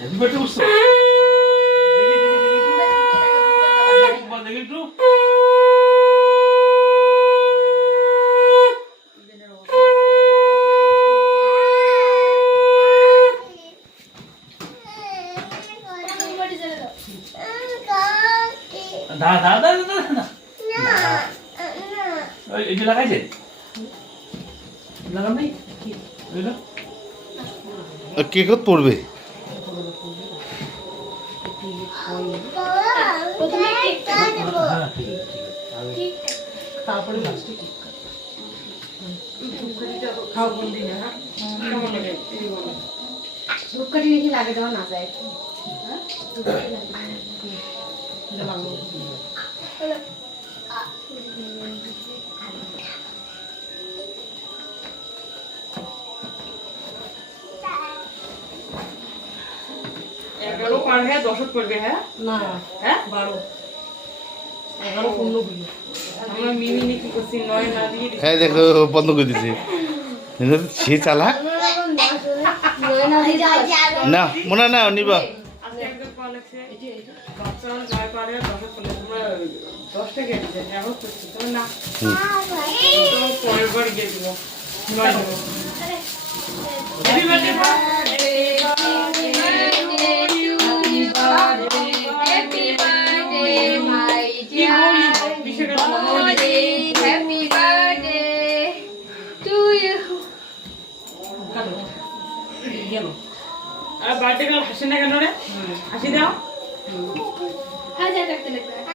happy birthday করছো দেখি একটু দাঁড়া দাঁড়া দাঁড়া দাঁড়া এই যে লাগাইছে লাগাম নাই কে কত পড়বে তারপরে লাস্টে খাওয়া কোন দিনে হ্যাঁ কেমন লাগে ধূপকাঠি বেশি লাগে দেওয়া না যায় এগারো পার হ্যাঁ 10 পড়বে হ্যাঁ না হ্যাঁ 12 11 15 গুলো আমরা মিনি কি করছি 9 না দিয়ে হ্যাঁ দেখো বন্ধ করে দিছে সে চালাক না মনে হয় না নিবা আজকে একদম কল আছে বাচ্চা 9 পারে 10 পড়লে তোমরা 10 টাকা দিতে এখন করছি তো না তো পরের বার গিয়ে দিব 9 দেব হ্যাপি বার্থডে কাল হাসি না কেন রে হাসি দাও হাজার টাকা লাগবে